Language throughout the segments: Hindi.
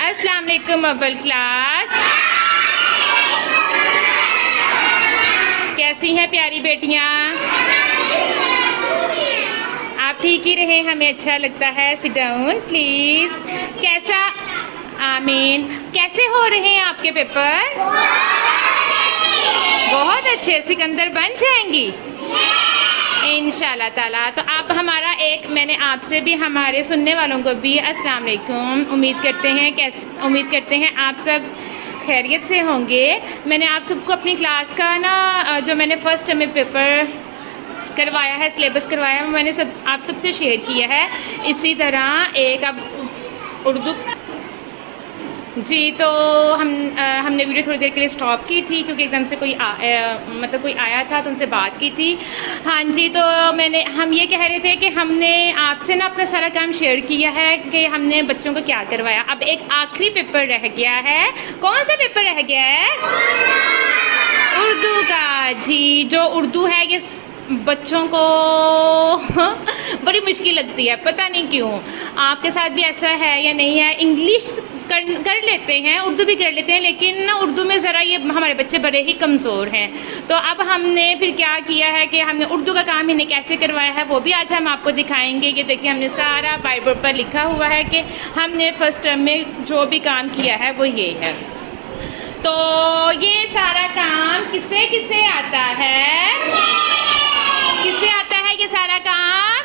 अस्सलाम वालेकुम अव्वल क्लास। कैसी हैं प्यारी बेटियां? आप ठीक ही रहे, हमें अच्छा लगता है। Sit down please. कैसा? आमीन। कैसे हो रहे हैं आपके पेपर? बहुत अच्छे, सिकंदर बन जाएंगी इंशाल्लाह ताला। तो आप हमारा मैंने आपसे भी, हमारे सुनने वालों को भी अस्सलाम वालेकुम। उम्मीद करते हैं आप सब खैरियत से होंगे। मैंने आप सबको अपनी क्लास का ना जो मैंने फर्स्ट टर्म में पेपर करवाया है, सिलेबस करवाया है, मैंने आप सबसे शेयर किया है। इसी तरह एक अब उर्दू जी, तो हमने वीडियो थोड़ी देर के लिए स्टॉप की थी क्योंकि एकदम से कोई आया था तो उनसे बात की थी। हाँ जी, तो हम ये कह रहे थे कि हमने आपसे ना अपना सारा काम शेयर किया है कि हमने बच्चों को क्या करवाया। अब एक आखिरी पेपर रह गया है। कौन सा पेपर रह गया है? उर्दू का जी। जो उर्दू है ये बच्चों को बड़ी मुश्किल लगती है, पता नहीं क्यों। आपके साथ भी ऐसा है या नहीं है? इंग्लिश कर लेते हैं, उर्दू भी कर लेते हैं, लेकिन ना उर्दू में ज़रा ये हमारे बच्चे बड़े ही कमज़ोर हैं। तो अब हमने फिर क्या किया है कि हमने उर्दू का काम इन्हें कैसे करवाया है वो भी आज हम आपको दिखाएंगे। कि देखिए, हमने सारा बाइबल पर लिखा हुआ है कि हमने फर्स्ट टर्म में जो भी काम किया है वो ये है। तो ये सारा काम किसे किसे आता है? किसे आता है ये सारा काम?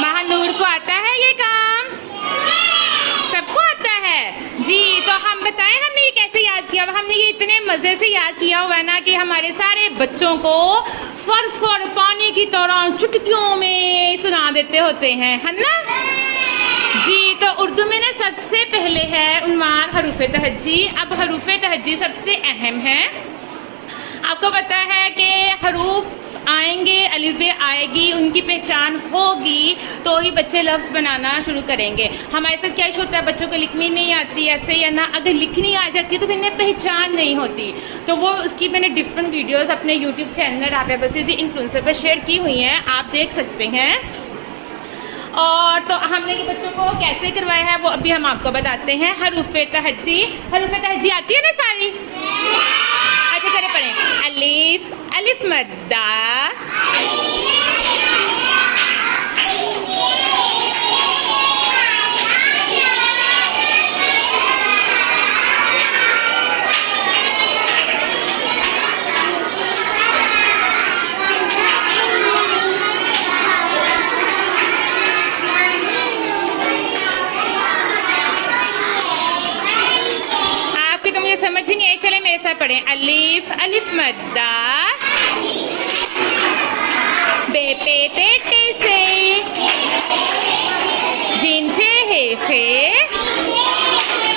महानूर को आता है ये काम? सबको आता है जी। तो हम बताएं हमने ये कैसे याद किया? हमने ये इतने मजे से याद किया हुआ है ना कि हमारे सारे बच्चों को फर पानी की तरह चुटकियों में सुना देते होते हैं, है ना जी। तो उर्दू में ना सबसे पहले है उन्वान हरूफे तहज्जी। अब हरूफे तहज्जी सबसे अहम है। आपको पता है कि हरूफ आएंगे, अलिफ बे आएगी, उनकी पहचान होगी तो ही बच्चे लफ्ज़ बनाना शुरू करेंगे। हमारे साथ क्या होता है, बच्चों को लिखनी नहीं आती ऐसे या ना, अगर लिखनी आ जाती है तो इन्हें पहचान नहीं होती। तो वो उसकी मैंने डिफरेंट वीडियोस अपने यूट्यूब चैनल राबिया बसीदी इन्फ्लुएंसर पर शेयर की हुई हैं, आप देख सकते हैं। और तो हमने ये बच्चों को कैसे करवाया है वो अभी हम आपको बताते हैं। हरूफे तहज्जी आती है ना सारी? अच्छा चले पढ़ें। अलिफ, अलिफ मद्दा, आपके तो मुझे समझ ही नहीं है। चले मेरे साथ पढ़ें। अलिफ, अलिफ मद्दा, बे पे ते टे से, जिन छे हे खे,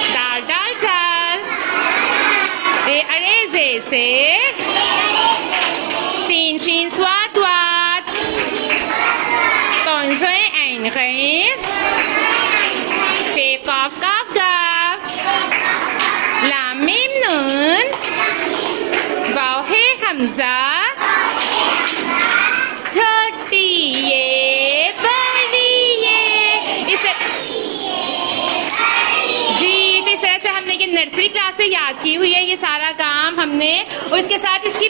दाल दाल चाल, रे अरे जे से, सीन शीन स्वाद वाद, तौन से ऐन गैर, फे काफ काफ गाफ, लाम मीम नून, वाव हे हमजा, छोटी ये बड़ी ये। इस तरह से हमने ये नर्सरी क्लास से याद की हुई है ये सारा काम हमने। और इसके साथ इसकी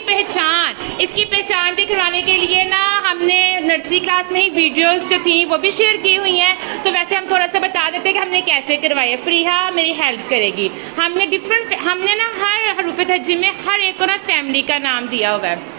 पहचान भी करवाने के लिए ना हमने नर्सरी क्लास में ही वीडियोस जो थी वो भी शेयर की हुई हैं। तो वैसे हम थोड़ा सा बता देते हैं कि हमने कैसे करवाया। फ्रीहा मेरी हेल्प करेगी। हमने ना हर हरूफ तहज्जी में हर एक को ना फैमिली का नाम दिया हुआ है।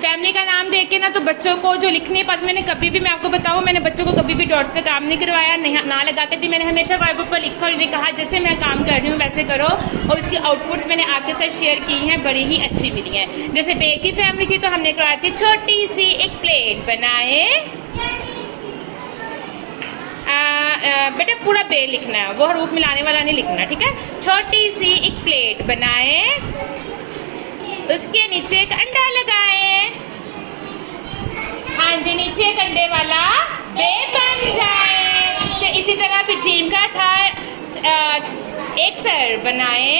फैमिली का नाम दे के ना तो बच्चों को जो लिखने पर मैं आपको बताऊँ, मैंने बच्चों को कभी भी डॉट्स पे काम नहीं करवाया, ना लगाते थे। मैंने हमेशा बाइबल पर लिखा और इन्हें कहा जैसे मैं काम कर रही हूँ वैसे करो। और इसकी आउटपुट्स मैंने आपके साथ शेयर की हैं, बड़ी ही अच्छी मिली हैं। जैसे बे की फैमिली थी तो हमने करवाई थी छोटी सी एक प्लेट बनाए। बेटा पूरा बे लिखना है, वो हरूफ मिलाने वाला नहीं लिखना, ठीक है? छोटी सी एक प्लेट बनाए, उसके नीचे एक अंडा लगाए। हाँ जी, नीचे एक अंडे वाला बे बन जाए। तो इसी तरह फिर जीम का था, एक सर बनाए।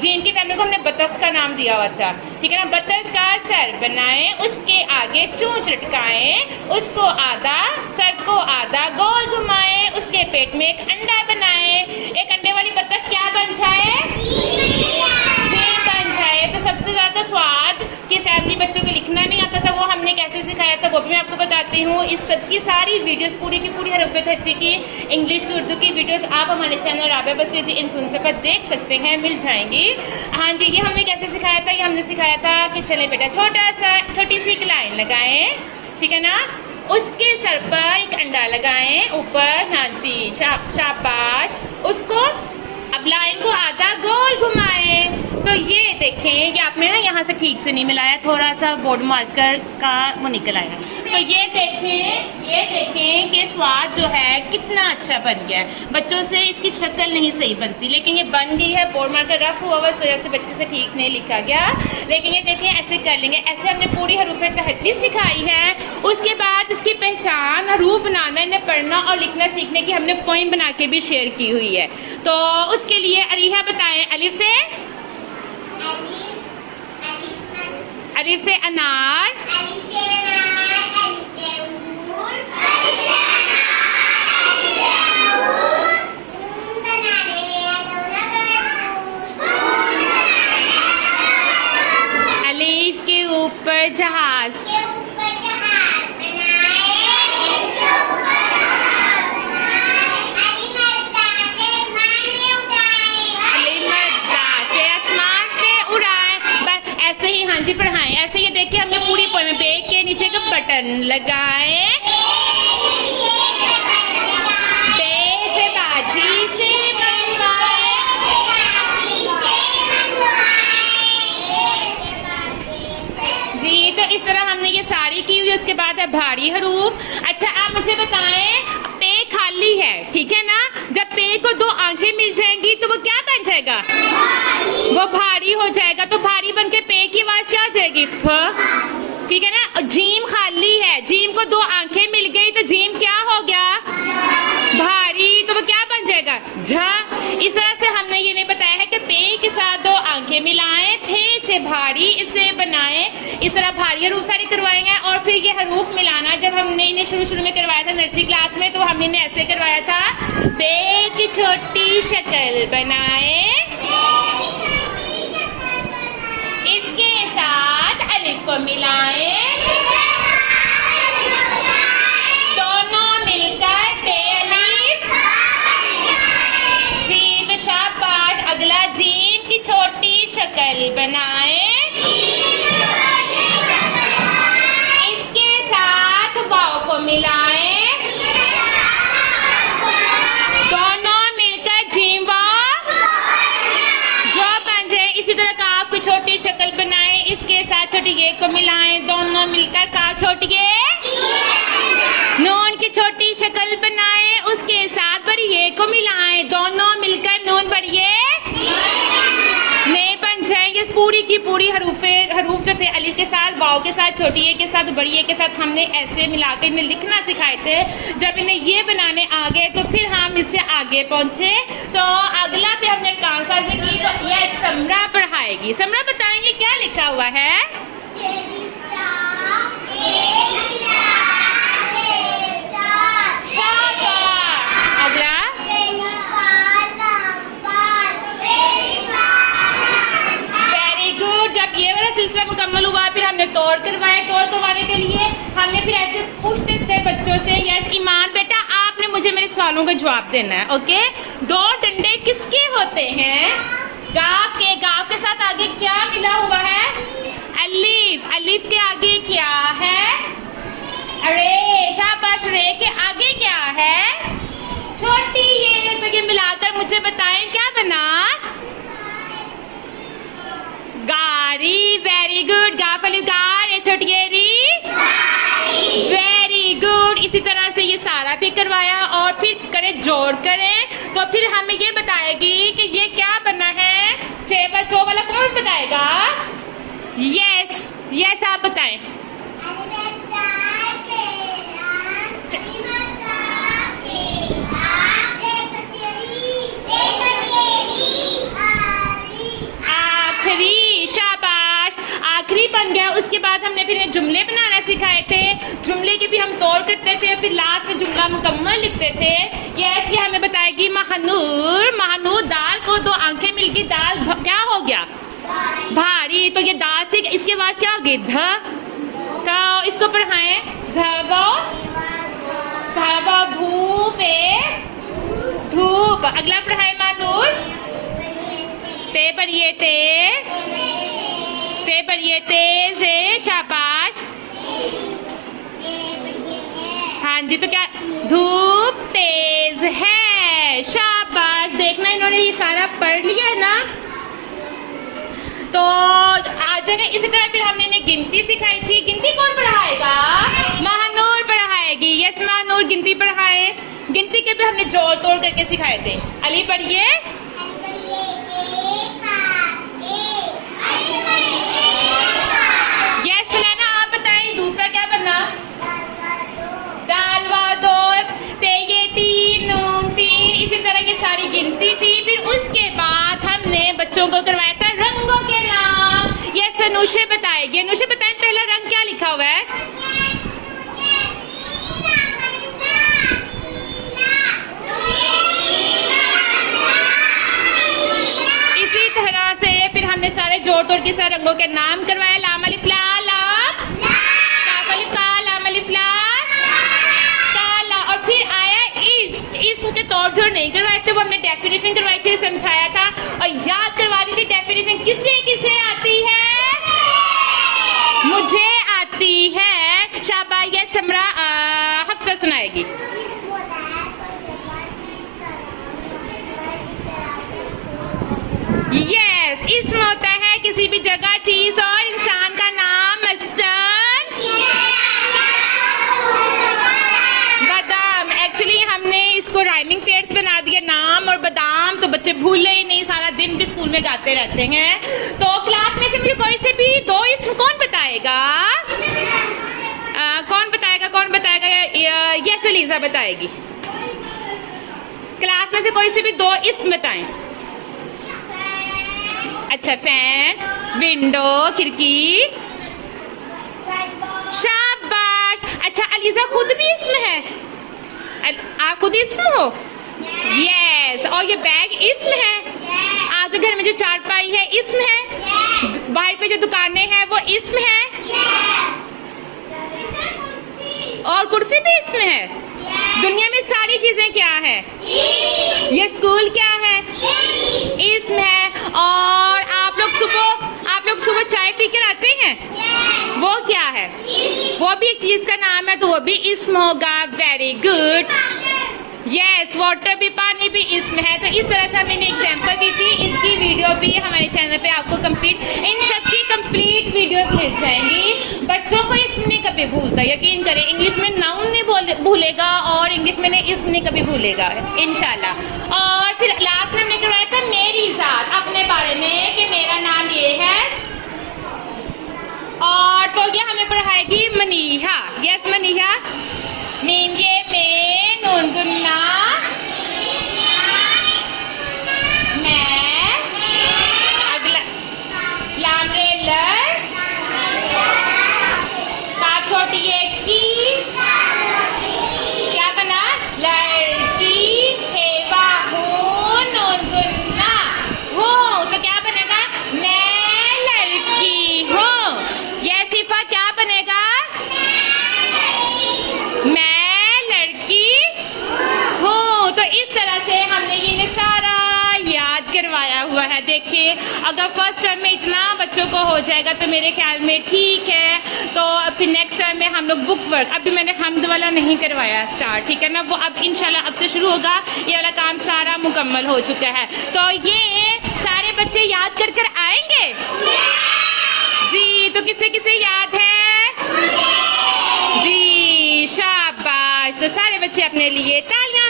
जीम की फैमिली को हमने बतख का नाम दिया हुआ था, ठीक है ना? बतख का सर बनाए, उसके आगे चोंच लटकाएं, उसको आधा, सर को आधा गोल घुमाएं, पेट में एक अंडा बनाए। एक अंडे वाली बत्तख क्या बन जाए? जीन बन जाए। तो सबसे ज्यादा स्वाद की फैमिली बच्चों को लिखना नहीं आता था, वो हमने कैसे सिखाया था वो भी मैं आपको बताती हूँ। इस सब की सारी वीडियोस पूरी की पूरी हरफ हज्जी की इंग्लिश की उर्दू की वीडियोस आप हमारे चैनल राबिया बसीती इन्फ्लुएंसर पर देख सकते हैं, मिल जाएंगी। हाँ जी, ये हमने कैसे सिखाया था? ये हमने सिखाया था कि चले बेटा छोटी सी एक लाइन लगाएं, ठीक है ना, उसके सर पर एक अंडा लगाएं ऊपर, हाँ जी शाबाश। उसको अब लाइन को आधा गोल घुमाएं। तो ये देखें, ये आपने ना यहाँ से ठीक से नहीं मिलाया, थोड़ा सा बोर्ड मार्कर का वो निकल आया। तो ये देखें कि स्वाद जो है कितना अच्छा बन गया है। बच्चों से इसकी शक्ल नहीं सही बनती, लेकिन ये बन गई है। बोर्ड मार्कर रफ हुआ हुआ वजह से बच्चे से ठीक नहीं लिखा गया, लेकिन ये देखें ऐसे कर लेंगे। ऐसे हमने पूरी हरूफ तहज्जी सिखाई है। उसके बाद इसकी पहचान, हरूफ बनाना, इन्हें पढ़ना और लिखना सीखने की हमने पोइम बना के भी शेयर की हुई है। तो उसके लिए अरीहा बताएं, अलिफ से अनार, अलीफ के ऊपर जहाज, पढ़ाएं। ऐसे ये देखिए हमने पूरी पोएम में बेग के नीचे का बटन लगाए, बे से बाजी से बनवाए, जी। तो इस तरह हमने ये सारी की हुई। उसके बाद है भारी हरूफ। अच्छा आप मुझे बताएं, पे खाली है, ठीक है ना, जब पे को दो आंखें मिल जाएंगी तो वो क्या बन जाएगा? वो भारी हो जाएगा। तो भारी बन के पे की आवाज क्या आ जाएगी? फ, ठीक है ना। जीम खाली है, जीम को दो आंखें मिल गई तो जीम क्या हो गया? भारी। तो वो क्या बन जाएगा? झ। इस तरह से हमने ये नहीं बताया है कि पे के साथ दो आंखें मिलाएं, फे से भारी इसे बनाएं। इस तरह भारी हरूफ सारी करवाएंगे। और फिर ये हरूफ मिलाना जब हमने इन्हें शुरू में करवाया था नर्सरी क्लास में, तो हमने इन्हें ऐसे करवाया था, पे की छोटी शक्ल बनाए, इसके साथ अलिफ को मिलाएं, दोनों मिलकर पे अलिफ, जीम शाबाश। अगला जीम की छोटी शक्ल बनाएं, इसके साथ वाव को मिलाएं, दोनों मिलकर जीम वाव जो बन जाए। इसी तरह काफ की छोटी शक्ल बनाएं, इसके साथ छोटी ये को मिलाएं, दोनों मिलकर काफ छोटी ये। नून की छोटी शक्ल बनाएं, उसके साथ बड़ी ये को मिलाएं, दोनों मिलकर नून बड़ी ये नहीं बन जाएंगे। पूरी की पूरी हरूफ जो थे अलिफ के साथ, वाव के साथ, छोटी ए के साथ, बड़ी ए के साथ हमने ऐसे मिलाकर इन्हें लिखना सिखाए थे। जब इन्हें ये बनाने आ गए तो फिर हम इससे आगे पहुंचे। तो अगला पे हमने कांसा से की, तो ये समरा पढ़ाएगी। समरा बताएंगे क्या लिखा हुआ है? अगला सिलसिला मुकम्मल हुआ। फिर हमने तोड़ करवाया। तोड़ करवाने के लिए हमने फिर ऐसे पूछते थे बच्चों से, यस ईमान बेटा आपने मुझे मेरे सवालों का जवाब देना है, ओके। दो डंडे किसके होते हैं? गाफ के। गाफ के साथ आगे क्या मिला हुआ है? अलिफ। अलिफ के आगे क्या है? रे। शाबाश। रे के आगे क्या है? छोटी ये। तो ये मिलाकर मुझे बताएं क्या बना? गारी। Very good. गाफ अलिफ गार, ये छोटी री, वेरी गुड। इसी तरह से ये सारा भी करवाया और फिर करें जोड़ करें। तो फिर हमें ये बताएगी कि ये क्या बना है। चो वाला कौन बताएगा? यस यस आप बताएं। आखिरी। शाबाश। आखिरी बन गया। उसके बाद हमने फिर जुमले बनाना सिखाए थे। जुमले की भी हम तोड़ करते थे, फिर लास्ट में जुमला मुकम्मल लिखते थे। यस, ये हमें बताएगी महानूर। महानूर, दाल को दो आंखें मिलके दाल क्या हो गया? भारी। तो ये दाल से इसके बाद क्या होगी? तो इसको पढ़ाएं। धूप है धूप। अगला पढ़ाए महानूर। ते बड़िए तेज है। शाबाश। हाँ जी, तो क्या? धूप तेज है। शाबाश। देखना, इन्होंने ये सारा पढ़ लिया है ना। तो आज इसी तरह फिर हमने इन्हें गिनती सिखाई थी। गिनती कौन पढ़ाएगा? महानूर पढ़ाएगी। यस महानूर, गिनती पढ़ाए। गिनती के भी हमने जोड़ तोड़ करके सिखाए थे। अली पढ़िए। यस सुनैना, आप बताएं दूसरा क्या बनना? दाल व दो, ते ये तीन, नून तीन। इसी तरह ये सारी गिनती थी। फिर उसके बाद हमने बच्चों को करवाया था रंगों के नाम। यस अनुषे बताएगी। अनुषे बताएं पहला रंग क्या लिखा हुआ है? इसी तरह से फिर हमने सारे जोड़ तोड़ के सारे रंगों के नाम करवाए। लाम अलिफ ला लाम, काफ अलिफ का, लाम अलिफ ला काला। और फिर आया इसम के तौर जोड़ नहीं करवाए थे, वो हमने डेफिनेशन करवाई थी, समझाया था और याद करवा दी थी। डेफिनेशन किसे किसे आती है? मुझे आती है। शाबाश। ये समरा हफ्सा सुनाएगी। यस, इसम होता है किसी भी जगह, चीज और इंसान का नाम। मस्तन बादाम। एक्चुअली हमने इसको राइमिंग पेयर्स बना दिया, नाम और बादाम, तो बच्चे भूले ही नहीं, सारा दिन भी स्कूल में गाते रहते हैं। तो क्लास में से मुझे कोई से भी दो इसम कौन बताएगा? कौन बताएगा? यस अलीजा बताएगी। क्लास में से कोई से भी दो इसम बताएं। अच्छा, फैन, विंडो, खिड़की। शाबाश। अच्छा अलीजा, खुद भी इसम है? आप खुद इसम हो? यस। और ये बैग इसम है? आपके घर में जो चारपाई है इसम है? बाहर पे जो दुकानें हैं वो इसम है? और कुर्सी भी इसम है? दुनिया में सारी चीजें क्या है? ये स्कूल क्या है? इसम है। और आप लोग सुबह चाय पी कर आते हैं, वो क्या है? वो भी एक चीज का नाम है, तो वो भी इसम होगा। Very good. यस, वाटर भी, पानी भी इसम है। तो इस तरह से हमने एग्जांपल दी थी। इसकी वीडियो भी हमारे चैनल पे आपको कंप्लीट, इन सब की कंप्लीट वीडियोस मिल जाएंगी। बच्चों को इसम नहीं कभी भूलता, यकीन करें। इंग्लिश में नाउन नहीं भूलेगा और इंग्लिश में इसम नहीं कभी भूलेगा इंशाल्लाह। और फिर लास्ट में हमने करवाया था मेरी जात, अपने बारे में कि मेरा नाम ये है। और तो ये हमें पढ़ाएगी मनीहा। यस मनीहा। मीम ये में, नून गुन्ना, मैं। अगला लाम रे लर, काफ छोटी एक की, क्या बना? लड़की। हेवा हूँ, नून गुन्ना हूँ, तो क्या बनेगा? मैं लड़की हूँ। ये सिफा क्या बनेगा? मैं लड़की हूँ। तो इस तरह से हमने ये सारा याद करवाया हुआ है। देखिए, अगर फर्स्ट टर्म में इतना बच्चों को हो जाएगा तो मेरे ख्याल में ठीक है। तो फिर नेक्स्ट टर्म में हम लोग बुक वर्क, अभी मैंने हमद वाला नहीं करवाया स्टार्ट, ठीक है ना, वो अब इंशाल्लाह अब से शुरू होगा। ये वाला काम सारा मुकम्मल हो चुका है। तो ये सारे बच्चे याद कर कर आएंगे जी। तो किसे किसे याद है जी? शाबाश। तो सारे बच्चे अपने लिए तालियां